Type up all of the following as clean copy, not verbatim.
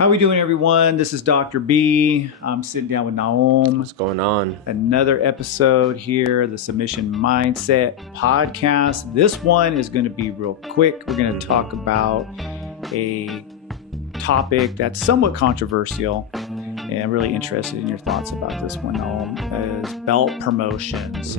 How we doing, everyone? This is Dr. B. I'm sitting down with Nahum. What's going on? Another episode here, the Submission Mindset Podcast. This one is going to be real quick. We're going to talk about a topic that's somewhat controversial, and I'm really interested in your thoughts about this one, Nahum, is belt promotions.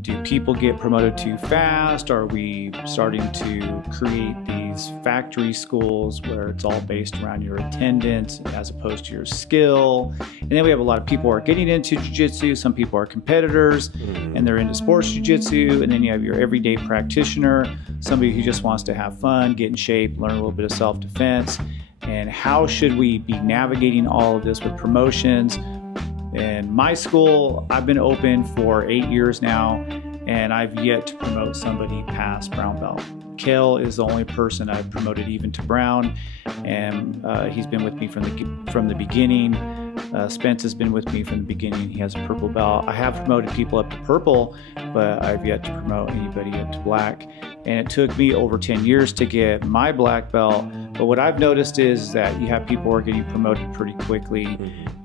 Do people get promoted too fast? Are we starting to create these factory schools where it's all based around your attendance as opposed to your skill? And then we have a lot of people who are getting into jiu-jitsu. Some people are competitors and they're into sports jiu-jitsu. And then you have your everyday practitioner, somebody who just wants to have fun, get in shape, learn a little bit of self-defense. And how should we be navigating all of this with promotions? In my school, I've been open for 8 years now, and I've yet to promote somebody past brown belt. Kale is the only person I've promoted even to brown, and he's been with me from the beginning. Spence has been with me from the beginning. He has a purple belt. I have promoted people up to purple, but I've yet to promote anybody up to black. And it took me over 10 years to get my black belt. But what I've noticed is that you have people who are getting promoted pretty quickly.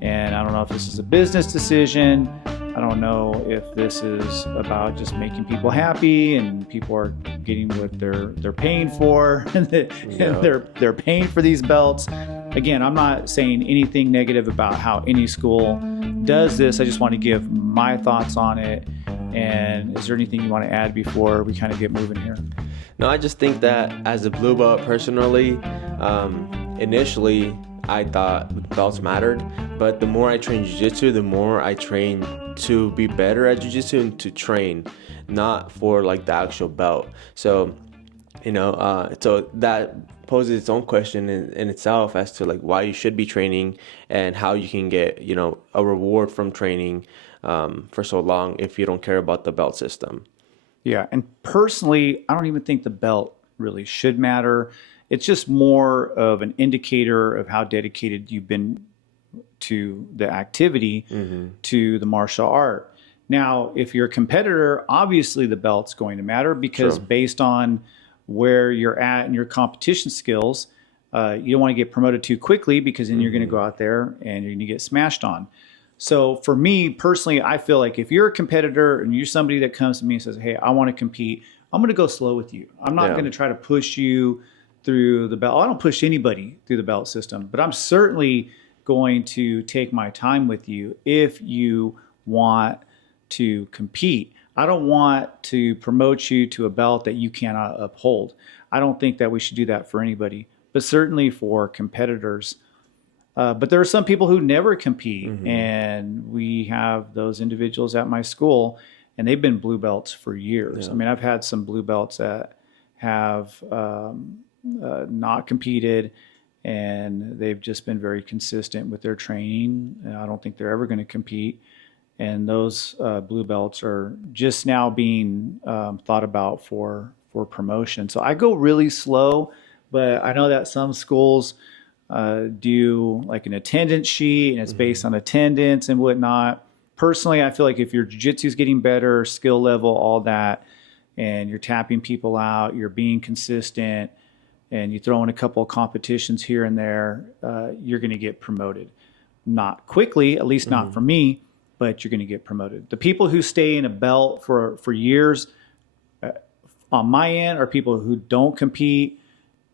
And I don't know if this is a business decision. I don't know if this is about just making people happy and people are getting what they're paying for and they're paying for these belts. Again, I'm not saying anything negative about how any school does this. I just want to give my thoughts on it. And is there anything you want to add before we kind of get moving here? No, I just think that as a blue belt personally, initially I thought belts mattered, but the more I train jiu-jitsu, the more I train to be better at jiu-jitsu and to train, not for like the actual belt. So, so that poses its own question in itself as to like why you should be training and how you can get, a reward from training for so long if you don't care about the belt system. Yeah, and personally, I don't even think the belt really should matter. It's just more of an indicator of how dedicated you've been to the activity, to the martial art. Now, if you're a competitor, obviously the belt's going to matter because based on where you're at and your competition skills, you don't want to get promoted too quickly because then you're going to go out there and you're going to get smashed on. So for me personally, I feel like if you're a competitor and you're somebody that comes to me and says, hey, I want to compete, I'm going to go slow with you. I'm not going to try to push you through the belt. I don't push anybody through the belt system, but I'm certainly going to take my time with you if you want to compete. I don't want to promote you to a belt that you cannot uphold. I don't think that we should do that for anybody, but certainly for competitors. But there are some people who never compete, and we have those individuals at my school, and they've been blue belts for years. I mean, I've had some blue belts that have not competed, and they've just been very consistent with their training. And I don't think they're ever going to compete. And those blue belts are just now being thought about for promotion. So I go really slow, but I know that some schools do like an attendance sheet, and it's based on attendance and whatnot. Personally, I feel like if your jiu-jitsu is getting better, skill level, all that, and you're tapping people out, you're being consistent, and you throw in a couple of competitions here and there, you're going to get promoted. Not quickly, at least not for me, but you're going to get promoted. The people who stay in a belt for years, on my end, are people who don't compete.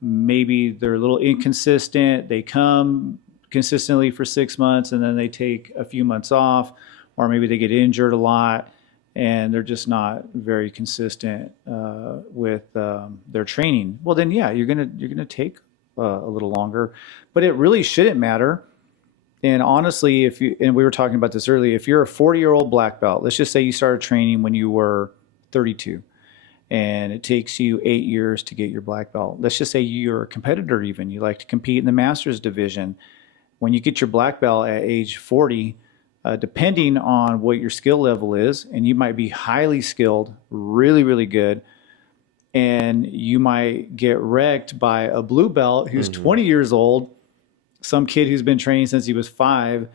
Maybe they're a little inconsistent. They come consistently for 6 months and then they take a few months off, or maybe they get injured a lot and they're just not very consistent with their training. Well, then, yeah, you're gonna take a little longer, but it really shouldn't matter. And honestly, and we were talking about this earlier, if you're a 40-year-old black belt, let's just say you started training when you were 32. And it takes you 8 years to get your black belt. Let's just say you're a competitor even. You like to compete in the master's division. When you get your black belt at age 40, depending on what your skill level is, and you might be highly skilled, really, really good, and you might get wrecked by a blue belt who's 20 years old, some kid who's been training since he was 5,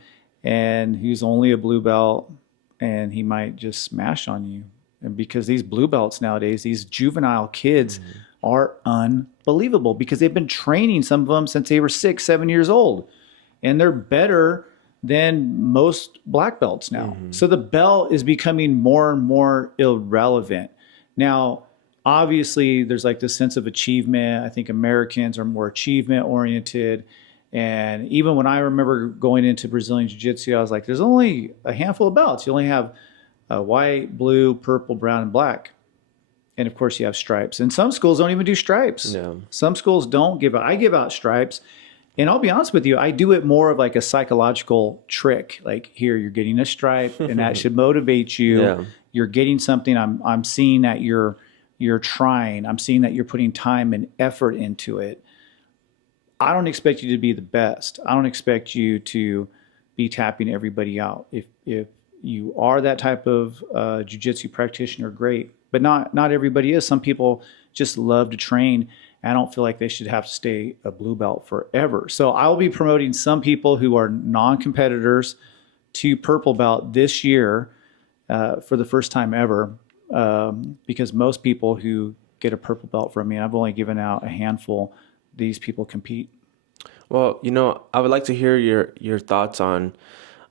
and who's only a blue belt, and he might just smash on you. And because these blue belts nowadays, these juvenile kids are unbelievable because they've been training, some of them, since they were 6, 7 years old. and they're better than most black belts now. So the belt is becoming more and more irrelevant. Now, obviously, there's like this sense of achievement. I think Americans are more achievement oriented. And even when I remember going into Brazilian Jiu-Jitsu, I was like, there's only a handful of belts. You only have white, blue, purple, brown, and black. And of course, you have stripes. And some schools don't even do stripes. No. Some schools don't give out. I give out stripes. And I'll be honest with you, I do it more of like a psychological trick. Like, here, you're getting a stripe, and that should motivate you. Yeah. You're getting something. I'm seeing that you're trying. I'm seeing that you're putting time and effort into it. I don't expect you to be the best. I don't expect you to be tapping everybody out. If you are that type of jiu-jitsu practitioner, great. But not everybody is. Some people just love to train. I don't feel like they should have to stay a blue belt forever. So I'll be promoting some people who are non-competitors to purple belt this year for the first time ever, because most people who get a purple belt from me, I've only given out a handful. These people compete. Well, I would like to hear your thoughts on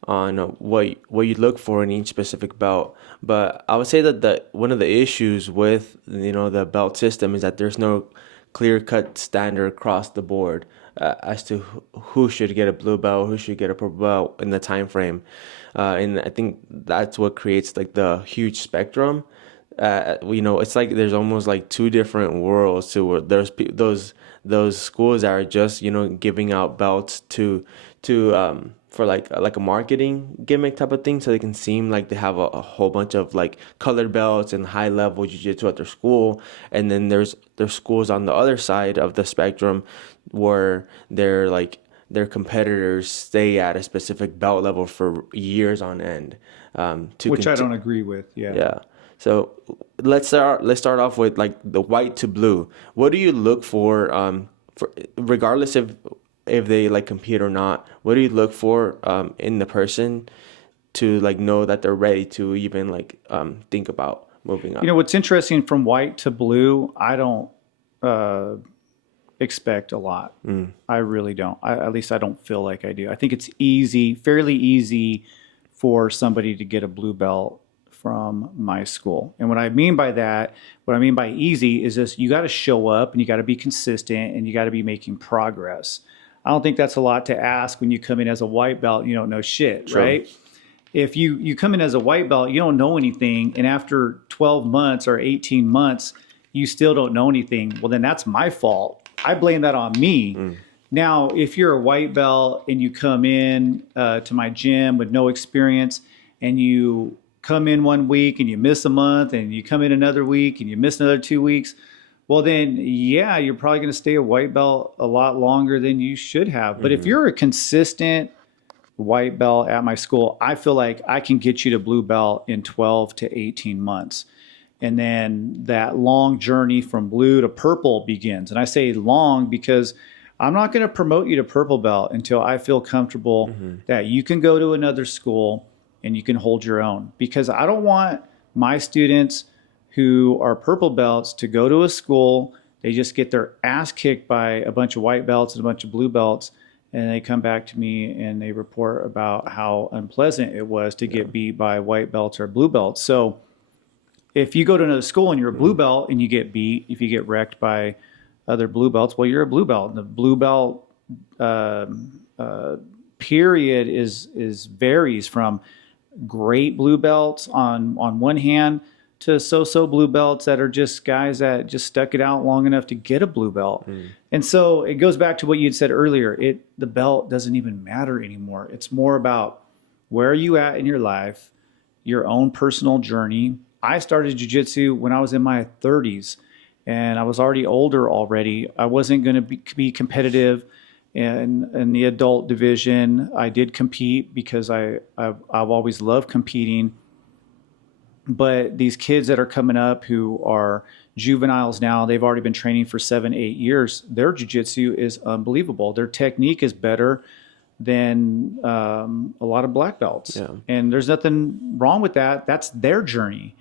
what you look for in each specific belt. But I would say that one of the issues with the belt system is that there's no clear-cut standard across the board as to who should get a blue belt, who should get a purple belt in the time frame, and I think that's what creates like the huge spectrum. It's like there's almost like two different worlds. To where there's those schools that are just giving out belts to for like a marketing gimmick type of thing, so they can seem like they have a whole bunch of like colored belts and high level jiu-jitsu at their school. And then there's schools on the other side of the spectrum where their competitors stay at a specific belt level for years on end. Which I don't agree with. Yeah. Yeah. So let's start off with like the white to blue. What do you look for regardless if they like compete or not? What do you look for in the person to like know that they're ready to even like think about moving up? What's interesting, from white to blue, I don't expect a lot. I really don't. At least I don't feel like I do. I think it's fairly easy for somebody to get a blue belt from my school. And what I mean by easy is this: you got to show up and you got to be consistent and you got to be making progress. I don't think that's a lot to ask when you come in as a white belt. You don't know shit, Sure. Right? If you come in as a white belt, you don't know anything, and after 12 months or 18 months, you still don't know anything, well, then that's my fault. I blame that on me. Now, if you're a white belt and you come in to my gym with no experience, and you come in 1 week and you miss a month, and you come in another week and you miss another 2 weeks, well, then, yeah, you're probably going to stay a white belt a lot longer than you should have. But if you're a consistent white belt at my school, I feel like I can get you to blue belt in 12 to 18 months. And then that long journey from blue to purple begins. And I say long because I'm not going to promote you to purple belt until I feel comfortable that you can go to another school and you can hold your own. Because I don't want my students who are purple belts to go to a school, they just get their ass kicked by a bunch of white belts and a bunch of blue belts, and they come back to me and they report about how unpleasant it was to get beat by white belts or blue belts. So if you go to another school and you're a blue belt and you get beat, if you get wrecked by other blue belts, well, you're a blue belt. And the blue belt period is varies from great blue belts on one hand to so-so blue belts that are just guys that just stuck it out long enough to get a blue belt. And so it goes back to what you had said earlier. The belt doesn't even matter anymore. It's more about where are you at in your life, your own personal journey. I started jiu-jitsu when I was in my 30s, and I was already older already. I wasn't going to be competitive in the adult division. I did compete because I've always loved competing. But these kids that are coming up who are juveniles now, they've already been training for 7-8 years. Their jiu-jitsu is unbelievable. Their technique is better than a lot of black belts. Yeah. And there's nothing wrong with that. That's their journey.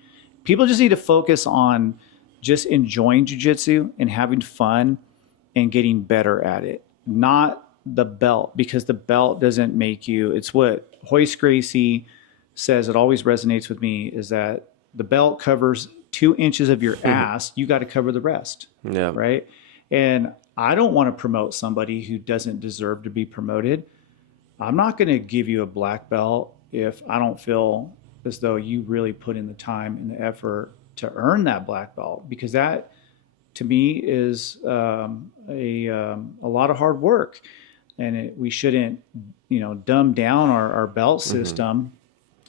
People just need to focus on just enjoying jiu-jitsu and having fun and getting better at it. Not the belt, because the belt doesn't make you. It's what Hoist Gracie says. It always resonates with me, is that the belt covers 2 inches of your ass. You got to cover the rest. Yeah. Right. And I don't want to promote somebody who doesn't deserve to be promoted. I'm not going to give you a black belt if I don't feel as though you really put in the time and the effort to earn that black belt, because that, to me, is a lot of hard work, and we shouldn't, dumb down our belt system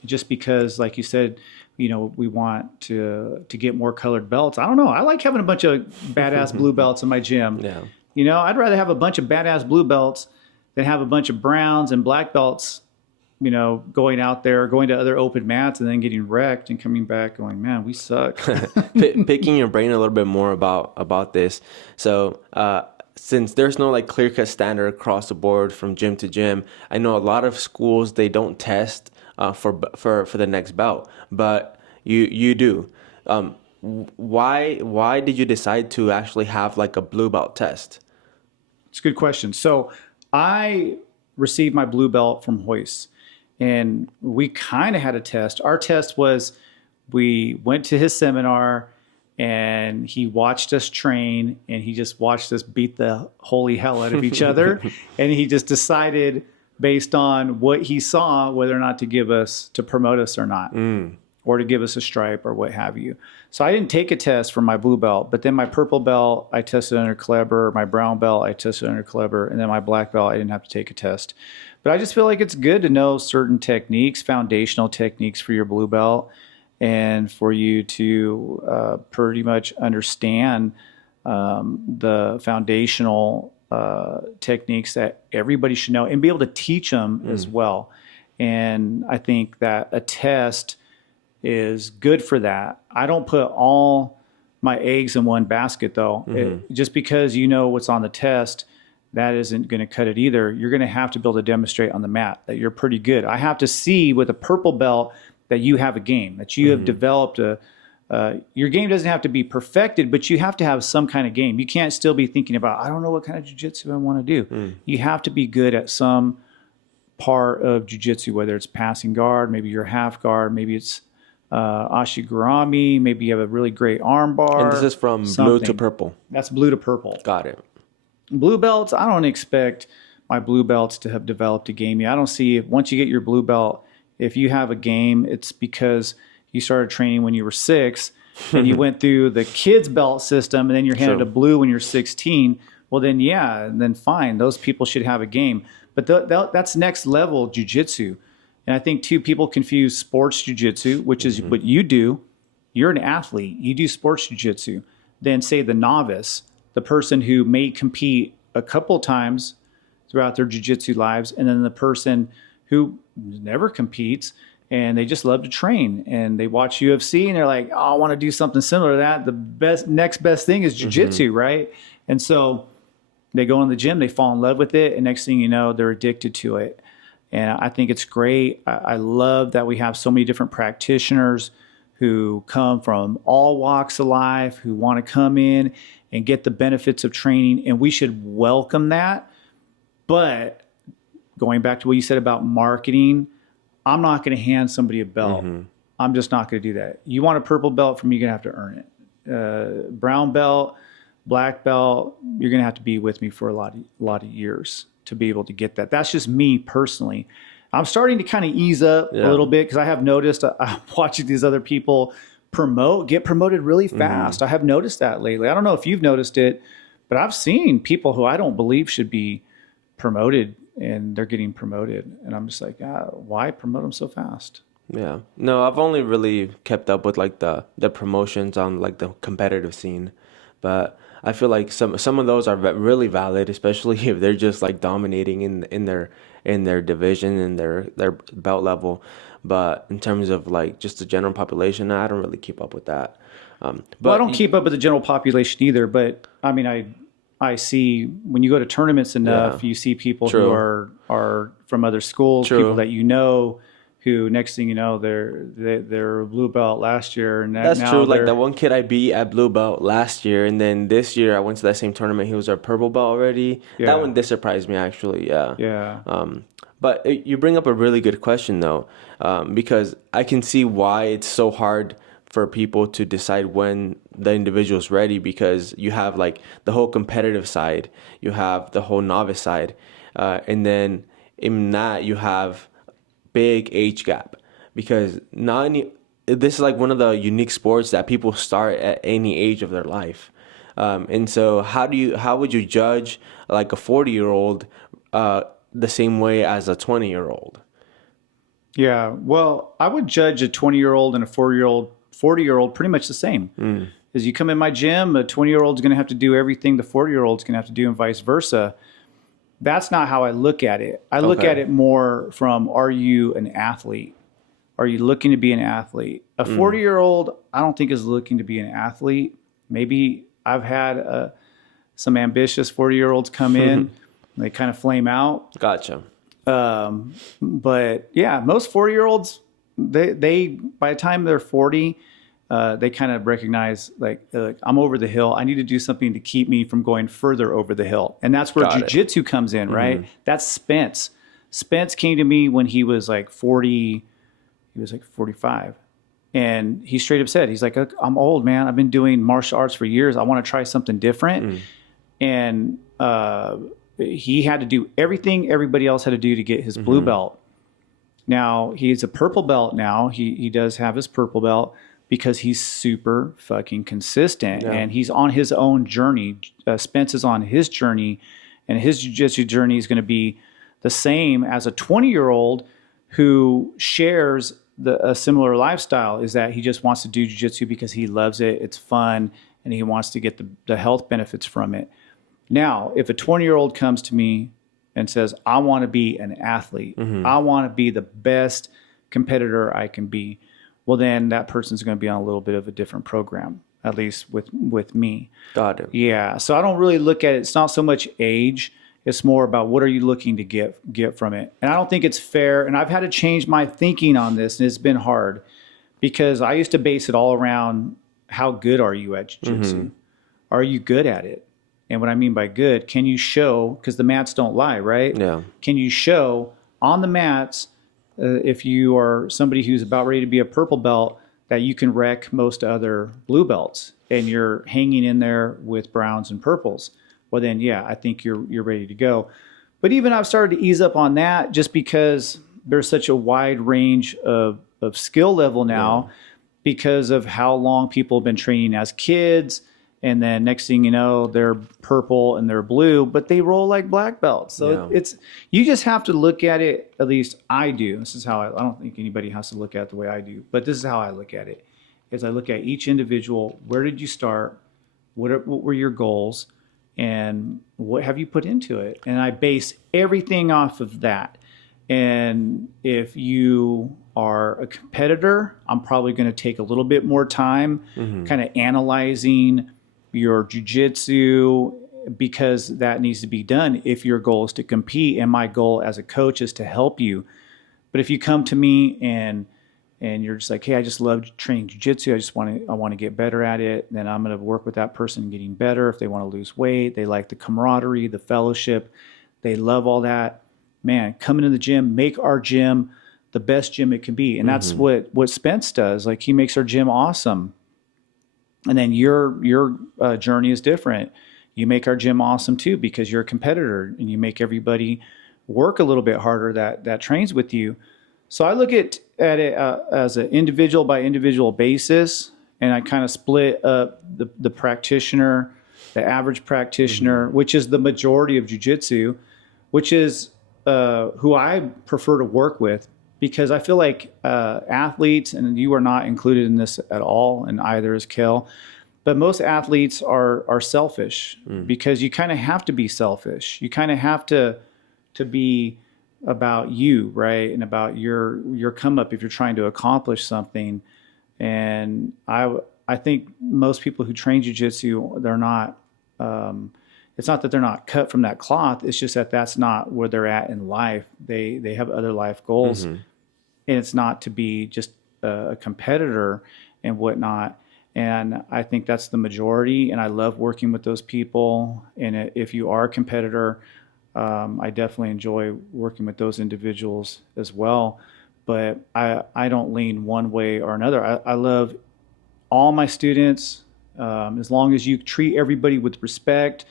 just because, like you said, we want to get more colored belts. I don't know. I like having a bunch of badass blue belts in my gym. Yeah. I'd rather have a bunch of badass blue belts than have a bunch of browns and black belts, going out there, going to other open mats and then getting wrecked and coming back going, man, we suck. Picking your brain a little bit more about this. So, since there's no like clear-cut standard across the board from gym to gym, I know a lot of schools, they don't test for the next belt, but you do. Why did you decide to actually have like a blue belt test? It's a good question. So I received my blue belt from Hoist, and we kind of had a test. Our test was, we went to his seminar and he watched us train, and he just watched us beat the holy hell out of each other. And he just decided, based on what he saw, whether or not to promote us or not, or to give us a stripe or what have you. So I didn't take a test for my blue belt, but then my purple belt, I tested under Kleber. My brown belt, I tested under Kleber. And then my black belt, I didn't have to take a test. But I just feel like it's good to know certain techniques, foundational techniques for your blue belt, and for you to pretty much understand the foundational techniques that everybody should know and be able to teach them as well. And I think that a test is good for that. I don't put all my eggs in one basket, though. Just because you know what's on the test, that isn't going to cut it either. You're going to have to be able to demonstrate on the mat that you're pretty good. I have to see with a purple belt that you have a game, that you have developed your game doesn't have to be perfected, but you have to have some kind of game. You can't still be thinking about, I don't know what kind of jiu-jitsu I want to do. You have to be good at some part of jiu-jitsu, whether it's passing guard, maybe you're half guard, maybe it's ashigurami, maybe you have a really great arm bar. And this is from blue to purple. That's blue to purple. Got it. Blue belts, I don't expect my blue belts to have developed a game yet. I don't see, once you get your blue belt, if you have a game, it's because you started training when you were 6 and you went through the kids belt system, and then you're handed a blue when you're 16. Well, then, yeah, then fine. Those people should have a game. But that's next level jiu-jitsu. And I think, too, people confuse sports jiu-jitsu, which is what you do. You're an athlete. You do sports jiu-jitsu. Then, say, the novice, the person who may compete a couple times throughout their jiu-jitsu lives, and then the person who never competes and they just love to train, and they watch UFC and they're like, oh, I want to do something similar to that. The next best thing is jiu-jitsu, right? And so they go in the gym, they fall in love with it, and next thing you know, they're addicted to it. And I think it's great. I love that we have so many different practitioners who come from all walks of life, who want to come in and get the benefits of training, and we should welcome that. But going back to what you said about marketing, I'm not going to hand somebody a belt. I'm just not going to do that. You want a purple belt from me, you're going to have to earn it. Brown belt, black belt, you're going to have to be with me for a lot of years to be able to get that. That's just me personally. I'm starting to kind of ease up a little bit, because I have noticed, I'm watching these other people get promoted really fast. I have noticed that lately. I don't know if you've noticed it, but I've seen people who I don't believe should be promoted, and they're getting promoted. And I'm just like, why promote them so fast? Yeah. No, I've only really kept up with like the promotions on like the competitive scene. But I feel like some of those are really valid, especially if they're just like dominating in their division, in their belt level. But in terms of like just the general population, I don't really keep up with that. But I don't keep up with the general population either. But I mean, I see when you go to tournaments enough, you see people who are from other schools, people that you know, who next thing you know, they're a blue belt last year. And That's now true. Like the one kid I beat at blue belt last year, and then this year I went to that same tournament. He was a purple belt already. Yeah. That one did surprise me, actually. Yeah. Yeah. But you bring up a really good question, though, because I can see why it's so hard for people to decide when the individual is ready, because you have like the whole competitive side, you have the whole novice side, and then in that you have big age gap, because this is like one of the unique sports that people start at any age of their life. And so how would you judge like a 40-year-old the same way as a 20-year-old? Yeah. Well, I would judge a 20-year-old and a 40-year-old pretty much the same. As you come in my gym, a 20-year-old is going to have to do everything the 40-year-old is going to have to do, and vice versa. That's not how I look at it. I look at it more from, are you an athlete? Are you looking to be an athlete? A 40-year-old, I don't think is looking to be an athlete. Maybe I've had some ambitious 40-year-olds come in. They kind of flame out. Gotcha. But yeah, most 40-year-olds, they by the time they're 40, they kind of recognize like I'm over the hill. I need to do something to keep me from going further over the hill. And that's where jiu-jitsu comes in, right? That's Spence. Spence came to me when he was like 40, he was like 45. And he straight up said, he's like, I'm old, man. I've been doing martial arts for years. I want to try something different. And he had to do everything everybody else had to do to get his blue belt. Now, he's a purple belt now. He does have his purple belt because he's super fucking consistent. And he's on his own journey. Spence is on his journey, and his jiu-jitsu journey is going to be the same as a 20-year-old who shares a similar lifestyle, is that he just wants to do jiu-jitsu because he loves it, it's fun, and he wants to get the health benefits from it. Now, if a 20-year-old comes to me and says, I want to be an athlete, I want to be the best competitor I can be, well, then that person's going to be on a little bit of a different program, at least with me. Got it. Yeah, so I don't really look at it. It's not so much age. It's more about what are you looking to get from it. And I don't think it's fair. And I've had to change my thinking on this, and it's been hard because I used to base it all around how good are you at jiu-jitsu? Are you good at it? And what I mean by good, can you show, because the mats don't lie, right? Yeah. Can you show on the mats, if you are somebody who's about ready to be a purple belt, that you can wreck most other blue belts and you're hanging in there with browns and purples? Well, then, yeah, I think you're ready to go. But even I've started to ease up on that just because there's such a wide range of skill level now because of how long people have been training as kids. And then next thing you know, they're purple and they're blue, but they roll like black belts. So it's, you just have to look at it, at least I do. This is how I don't think anybody has to look at it the way I do, but this is how I look at it. Is I look at each individual, where did you start? What were your goals? And what have you put into it? And I base everything off of that. And if you are a competitor, I'm probably going to take a little bit more time kind of analyzing your jiu-jitsu, because that needs to be done if your goal is to compete. And my goal as a coach is to help you. But if you come to me and you're just like, hey, I just love training jiu-jitsu, I want to get better at it, then I'm going to work with that person getting better. If they want to lose weight, they like the camaraderie, the fellowship, they love all that, man, come into the gym, make our gym the best gym it can be. And that's what Spence does. Like, he makes our gym awesome. And then your journey is different. You make our gym awesome too, because you're a competitor and you make everybody work a little bit harder that trains with you. So I look at it as an individual by individual basis, and I kind of split up the practitioner, the average practitioner, which is the majority of jiu-jitsu, which is who I prefer to work with, because I feel like athletes, and you are not included in this at all, and either is Kel, but most athletes are selfish because you kind of have to be selfish. You kind of have to be about you, right? And about your come up if you're trying to accomplish something. And I think most people who train jiu-jitsu, they're not, it's not that they're not cut from that cloth. It's just that that's not where they're at in life. They have other life goals. and it's not to be just a competitor and whatnot. And I think that's the majority. And I love working with those people. And if you are a competitor, I definitely enjoy working with those individuals as well. But I don't lean one way or another. I love all my students, as long as you treat everybody with respect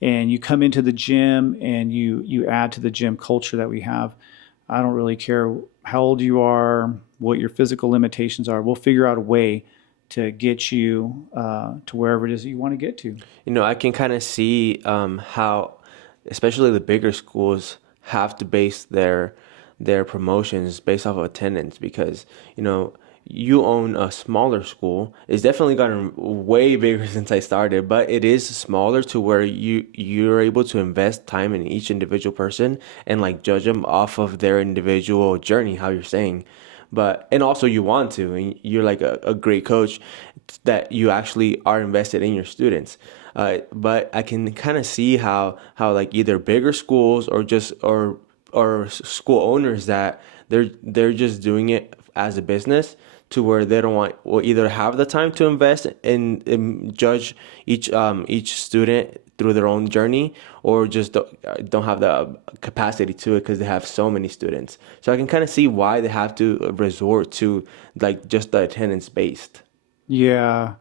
and you come into the gym and you add to the gym culture that we have. I don't really care how old you are, what your physical limitations are. We'll figure out a way to get you to wherever it is that you want to get to. I can kind of see how, especially the bigger schools, have to base their promotions based off of attendance, because you own a smaller school. It's definitely gotten way bigger since I started, but it is smaller to where you're able to invest time in each individual person and like judge them off of their individual journey, how you're saying. And also you want to, and you're like a great coach that you actually are invested in your students. But I can kind of see how like either bigger schools or just or school owners that they're just doing it as a business, to where they don't want, or either have the time to invest and judge each student through their own journey, or just don't have the capacity to it because they have so many students. So I can kind of see why they have to resort to like just the attendance based. Yeah.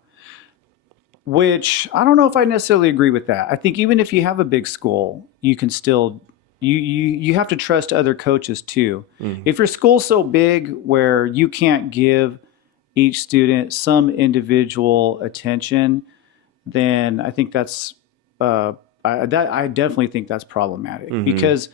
Which I don't know if I necessarily agree with that. I think even if you have a big school, you can still you have to trust other coaches too. Mm-hmm. If your school's so big where you can't give each student some individual attention, then I think that's I definitely think that's problematic. Mm-hmm. Because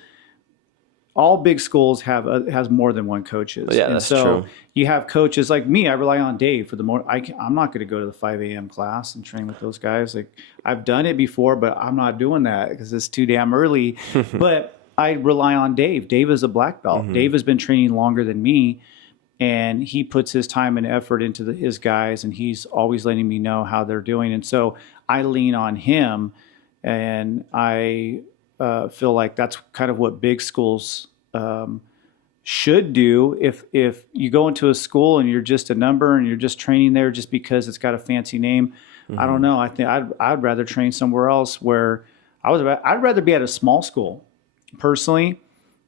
all big schools has more than one coaches. Yeah, that's true. You have coaches like me. I rely on Dave for the more. I'm not going to go to the 5 a.m. class and train with those guys. Like, I've done it before, but I'm not doing that because it's too damn early. But I rely on Dave. Dave is a black belt. Mm-hmm. Dave has been training longer than me, and he puts his time and effort into his guys, and he's always letting me know how they're doing. And so I lean on him, and I feel like that's kind of what big schools should do. If you go into a school and you're just a number and you're just training there just because it's got a fancy name, mm-hmm. I don't know. I think I'd rather train somewhere else where I'd rather be at a small school personally,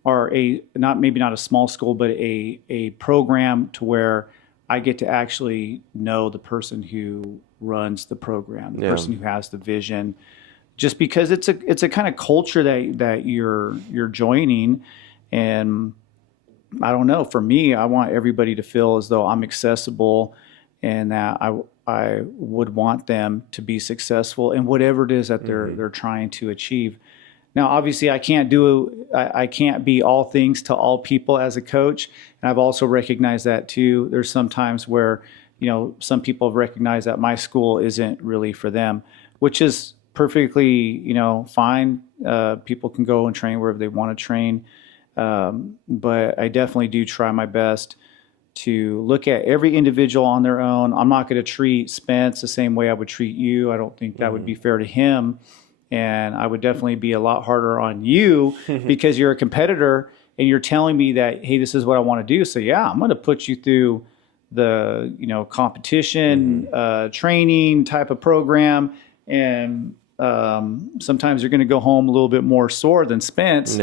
or maybe not a small school, but a program to where I get to actually know the person who runs the program, the person who has the vision. Just because it's a kind of culture that you're joining. And I don't know, for me, I want everybody to feel as though I'm accessible, and that I would want them to be successful in whatever it is that they're trying to achieve. Now, obviously, I can't be all things to all people as a coach, and I've also recognized that too. There's some times where some people have recognized that my school isn't really for them, which is perfectly fine. People can go and train wherever they want to train. But I definitely do try my best to look at every individual on their own. I'm not going to treat Spence the same way I would treat you. I don't think that would be fair to him. And I would definitely be a lot harder on you because you're a competitor and you're telling me that, hey, this is what I want to do. So yeah, I'm going to put you through the, competition, training type of program. And sometimes you're going to go home a little bit more sore than Spence,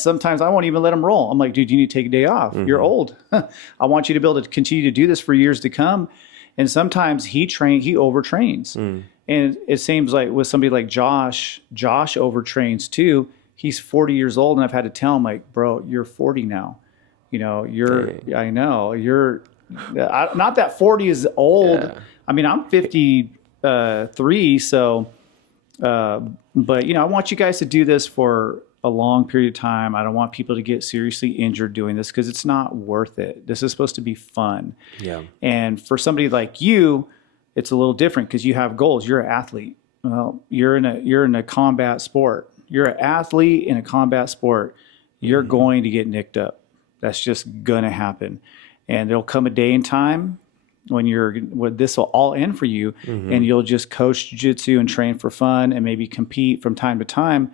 sometimes I won't even let him roll. I'm like, dude, you need to take a day off. Mm-hmm. You're old. I want you to be able to continue to do this for years to come. And sometimes he overtrains. Mm. And it seems like with somebody like Josh overtrains too. He's 40 years old, and I've had to tell him, like, bro, you're 40 now. I know you're not that 40 is old. Yeah. I mean, I'm 53. So, but I want you guys to do this for a long period of time. I don't want people to get seriously injured doing this because it's not worth it. This is supposed to be fun. Yeah. And for somebody like you, it's a little different because you have goals. You're an athlete. Well, you're in a combat sport. You're an athlete in a combat sport. You're going to get nicked up. That's just gonna happen. And there'll come a day and time when this will all end for you, and you'll just coach jiu-jitsu and train for fun and maybe compete from time to time.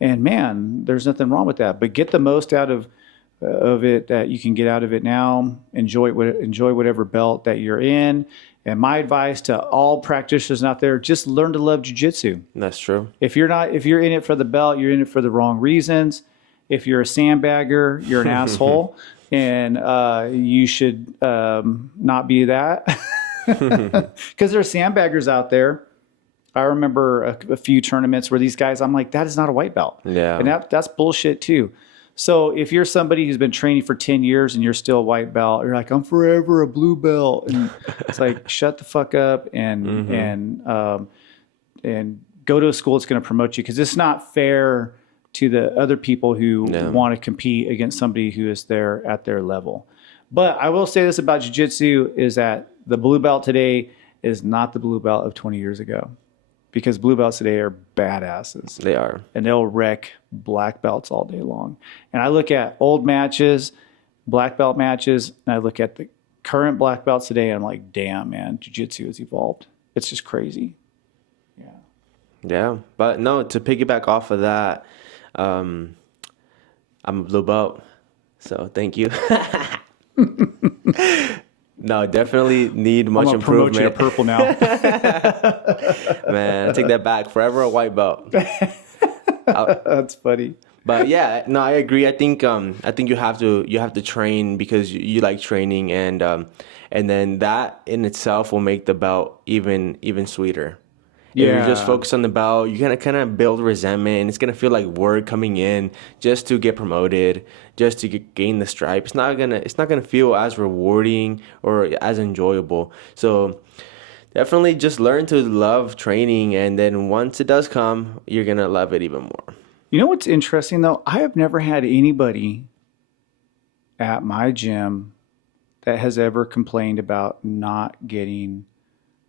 And man, there's nothing wrong with that. But get the most out of of it that you can get out of it now. Enjoy whatever belt that you're in. And my advice to all practitioners out there, just learn to love jiu-jitsu. That's true. If you're in it for the belt, you're in it for the wrong reasons. If you're a sandbagger, you're an asshole, and you should not be that. Because there are sandbaggers out there. I remember a few tournaments where these guys, I'm like, that is not a white belt. Yeah. And that's bullshit too. So if you're somebody who's been training for 10 years and you're still a white belt, you're like, I'm forever a blue belt. And it's like, shut the fuck up and go to a school that's going to promote you. Because it's not fair to the other people who want to compete against somebody who is there at their level. But I will say this about jiu-jitsu is that the blue belt today is not the blue belt of 20 years ago. Because blue belts today are badasses. They are. And they'll wreck black belts all day long. And I look at old matches, black belt matches, and I look at the current black belts today, and I'm like, damn, man, jiu-jitsu has evolved. It's just crazy. Yeah. Yeah. But no, to piggyback off of that, I'm a blue belt. So thank you. No, definitely need much I'm gonna improvement. promote you to purple now. Man, I take that back. Forever a white belt. That's funny. But yeah, no, I agree. I think you have to train because you like training, and then that in itself will make the belt even sweeter. If you're just focused on the belt, you're gonna kind of build resentment, and it's gonna feel like work coming in just to get promoted, just to gain the stripe. It's not gonna feel as rewarding or as enjoyable. So definitely just learn to love training, and then once it does come, you're gonna love it even more. You know what's interesting though? I have never had anybody at my gym that has ever complained about not getting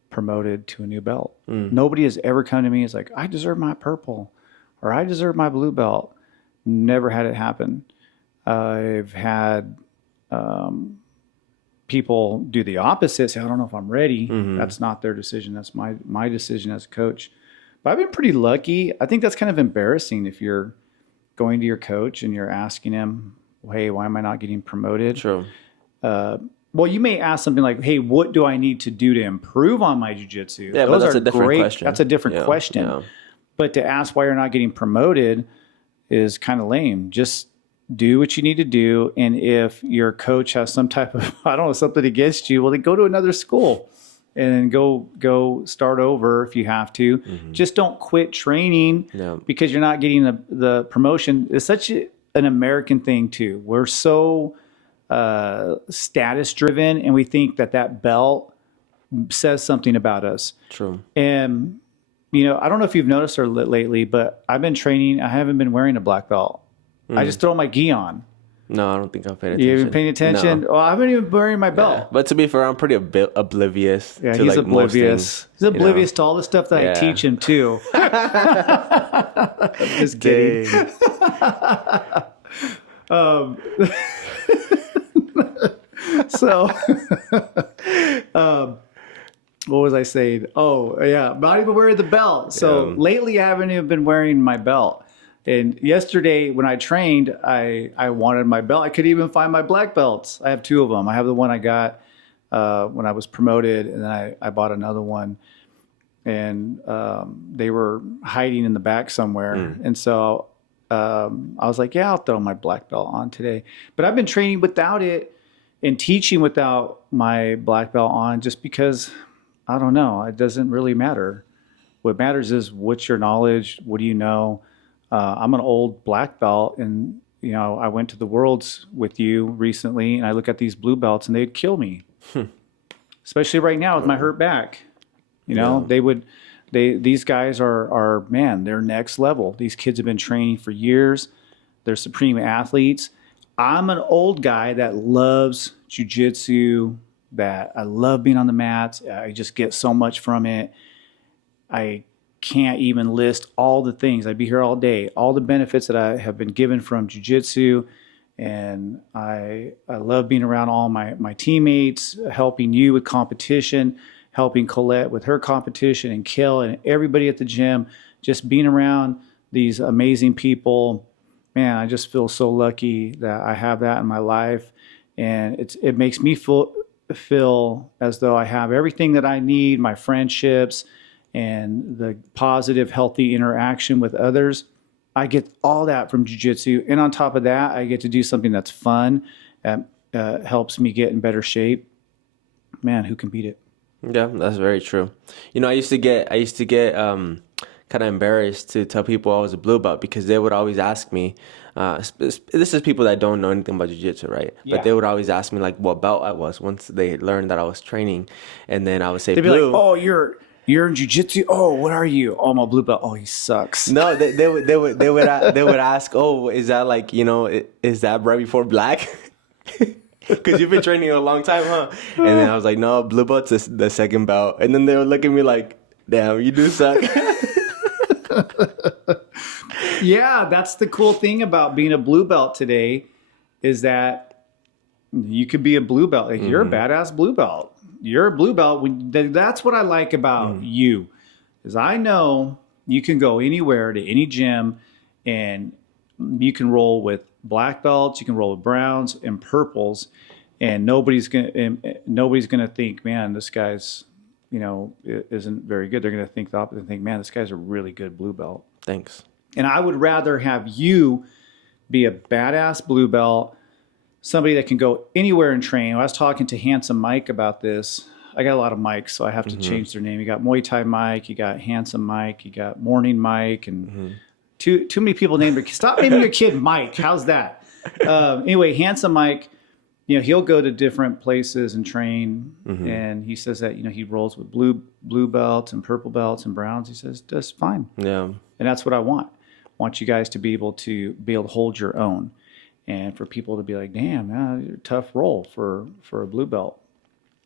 promoted to a new belt. Nobody has ever come to me and is like, I deserve my purple or I deserve my blue belt. Never had it happen. I've had people do the opposite, say, I don't know if I'm ready. That's not their decision. That's my decision as a coach. But I've been pretty lucky. I think that's kind of embarrassing if you're going to your coach and you're asking him, hey, why am I not getting promoted? True. Well, you may ask something like, hey, what do I need to do to improve on my jiu-jitsu? Yeah, but that's a different question. That's a different question. Yeah. But to ask why you're not getting promoted is kind of lame. Just do what you need to do. And if your coach has some type of, I don't know, something against you, well, then go to another school and go start over if you have to. Just don't quit training because you're not getting the promotion. It's such an American thing too. We're so status driven, and we think that belt says something about us. True. And I don't know if you've noticed or lately, but I've been training. I haven't been wearing a black belt. I just throw my gi on. No, I don't think I've paid attention. You haven't paying attention? No. Well, I haven't even wearing my belt. Yeah. But to be fair, I'm pretty oblivious. Yeah, to he's like most oblivious. things, He's oblivious to all the stuff that I teach him too. Just kidding. So, what was I saying? Oh, yeah, not even wearing the belt. So lately, I haven't even been wearing my belt. And yesterday, when I trained, I wanted my belt. I couldn't even find my black belts. I have two of them. I have the one I got when I was promoted, and then I bought another one. And they were hiding in the back somewhere. And so I was like, yeah, I'll throw my black belt on today. But I've been training without it and teaching without my black belt on just because, I don't know, it doesn't really matter. What matters is what's your knowledge? What do you know? I'm an old black belt, and I went to the Worlds with you recently, and I look at these blue belts, and they'd kill me, especially right now with my hurt back. These guys are man, they're next level. These kids have been training for years. They're supreme athletes. I'm an old guy that loves jiu-jitsu, that I love being on the mats. I just get so much from it. I can't even list all the things. I'd be here all day, all the benefits that I have been given from jiu-jitsu. And I love being around all my teammates, helping you with competition, helping Colette with her competition, and Kill and everybody at the gym, just being around these amazing people. man, I just feel so lucky that I have that in my life. And it makes me feel as though I have everything that I need, my friendships and the positive, healthy interaction with others. I get all that from jiu-jitsu. And on top of that, I get to do something that's fun, helps me get in better shape. Man, who can beat it? Yeah, that's very true. I used to get kind of embarrassed to tell people I was a blue belt because they would always ask me, this is people that don't know anything about jiu-jitsu, right? Yeah. But they would always ask me like what belt I was once they learned that I was training. And then I would say They'd be blue. like, oh, you're in jiu-jitsu? Oh, what are you? Oh, I'm a blue belt. Oh, he sucks. No, they would ask, oh, is that like, is that right before black? Because you've been training a long time, huh? And then I was like, no, blue belt's the second belt. And then they would look at me like, damn, you do suck. Yeah, that's the cool thing about being a blue belt today is that you could be a blue belt. Like, you're a badass blue belt. You're a blue belt. That's what I like about you, is I know you can go anywhere to any gym and you can roll with black belts, you can roll with browns and purples, and nobody's gonna think, man, this guy's isn't very good. They're gonna think the opposite and think, man, this guy's a really good blue belt. Thanks. And I would rather have you be a badass blue belt, somebody that can go anywhere and train. I was talking to Handsome Mike about this. I got a lot of Mikes, so I have to change their name. You got Muay Thai Mike, you got Handsome Mike, you got Morning Mike, and too many people named. Stop naming your kid Mike. How's that? Anyway, Handsome Mike, he'll go to different places and train, and he says that he rolls with blue belts and purple belts and browns. He says that's fine. Yeah, and that's what I want. I want you guys to be able to hold your own, and for people to be like, damn, man, you're a tough roll for a blue belt,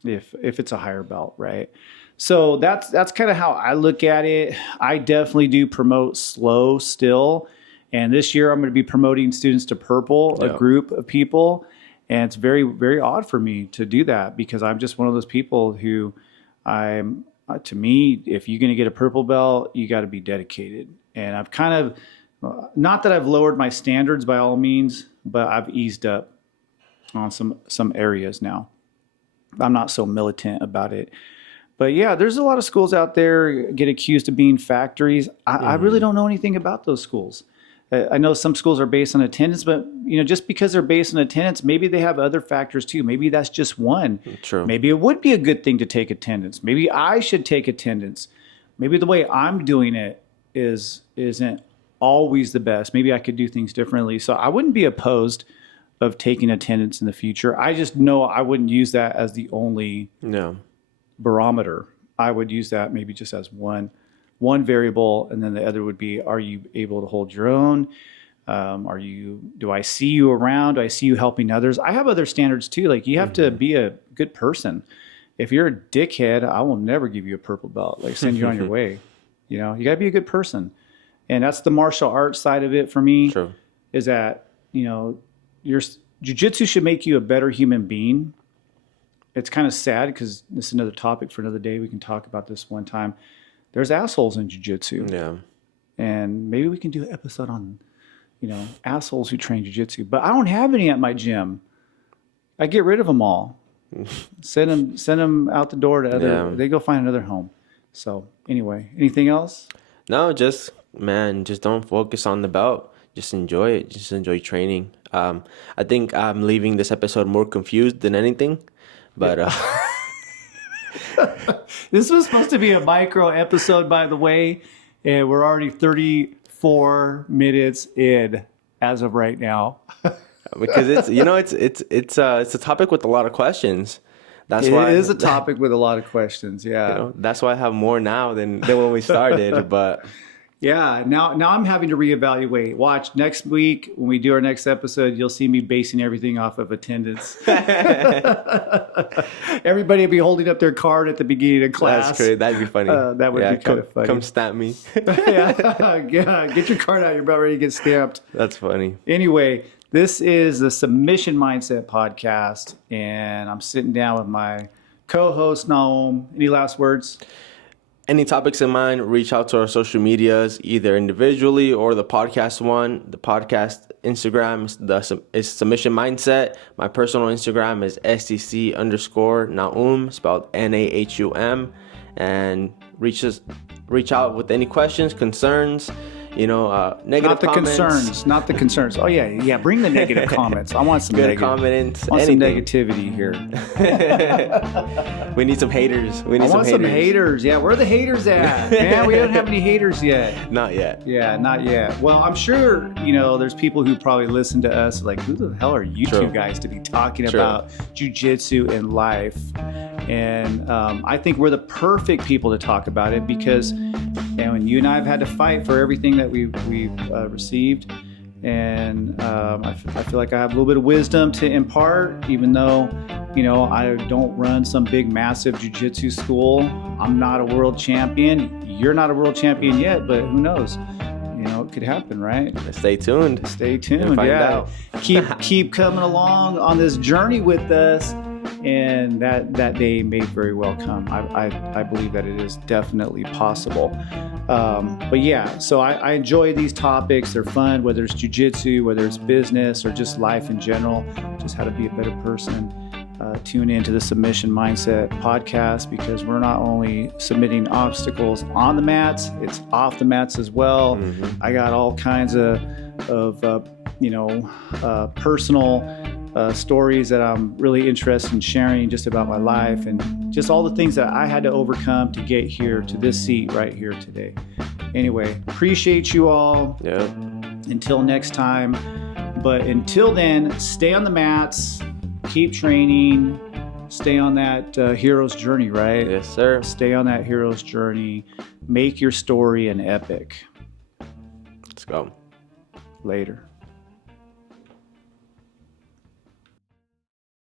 if it's a higher belt, right? So that's kind of how I look at it. I definitely do promote slow still. And this year I'm going to be promoting students to purple, a group of people. And it's very, very odd for me to do that because I'm just one of those people who to me, if you're going to get a purple belt, you got to be dedicated. And I've kind of, not that I've lowered my standards by all means, but I've eased up on some areas now. I'm not so militant about it. But yeah, there's a lot of schools out there get accused of being factories. I really don't know anything about those schools. I know some schools are based on attendance, but just because they're based on attendance, maybe they have other factors too. Maybe that's just one. True. Maybe it would be a good thing to take attendance. Maybe I should take attendance. Maybe the way I'm doing it isn't always the best. Maybe I could do things differently. So I wouldn't be opposed of taking attendance in the future. I just know I wouldn't use that as the only barometer. I would use that maybe just as one variable, and then the other would be, are you able to hold your own? Do I see you around? Do I see you helping others? I have other standards too. Like, you have to be a good person. If you're a dickhead, I will never give you a purple belt, like send you on your way. You gotta be a good person. And that's the martial arts side of it for me. True. Is that, your jiu-jitsu should make you a better human being. It's kind of sad because this is another topic for another day. We can talk about this one time. There's assholes in jiu-jitsu. Yeah. And maybe we can do an episode on, assholes who train jiu-jitsu. But I don't have any at my gym. I get rid of them all. Send them out the door to other. They go find another home. So anyway, anything else? No, just don't focus on the belt. Just enjoy it. Just enjoy training. I think I'm leaving this episode more confused than anything. But this was supposed to be a micro episode, by the way, and we're already 34 minutes in as of right now. Because it's a topic with a lot of questions. That's why it is a topic with a lot of questions. Yeah, that's why I have more now than when we started. But yeah, now I'm having to reevaluate. Watch next week when we do our next episode. You'll see me basing everything off of attendance. Everybody will be holding up their card at the beginning of class. That's great. That'd be funny. That would be kind of funny. Come stamp me. Yeah, get your card out. You're about ready to get stamped. That's funny. Anyway, this is the Submission Mindset Podcast, and I'm sitting down with my co-host Nahum. Any last words? any topics in mind, reach out to our social medias, either individually or the podcast one. The podcast Instagram is Submission Mindset. My personal Instagram is STC_Nahum, spelled Nahum. And reach out with any questions, concerns, negative comments. Not the concerns. Oh yeah. Bring the negative comments. I want some good negative comments. I want some negativity here. We need some haters. I want some haters. Yeah, where are the haters at? Man, we don't have any haters yet. Not yet. Yeah, not yet. Well, I'm sure, there's people who probably listen to us like, who the hell are you two guys to be talking about jiu-jitsu and life? And I think we're the perfect people to talk about it because you and I have had to fight for everything that we've received. And I feel like I have a little bit of wisdom to impart, even though, I don't run some big, massive jiu-jitsu school. I'm not a world champion. You're not a world champion yet, but who knows? It could happen, right? Stay tuned. Find out. Keep coming along on this journey with us. And that day may very well come. I believe that it is definitely possible. But yeah, so I enjoy these topics. They're fun, whether it's jiu-jitsu, whether it's business, or just life in general, just how to be a better person. Tune into the Submission Mindset podcast because we're not only submitting obstacles on the mats, it's off the mats as well. Mm-hmm. I got all kinds of personal stories that I'm really interested in sharing just about my life and just all the things that I had to overcome to get here to this seat right here today. Anyway, appreciate you all. Yeah. Until next time. But until then, stay on the mats, keep training, stay on that hero's journey, right? Yes, sir. Stay on that hero's journey. Make your story an epic. Let's go. Later.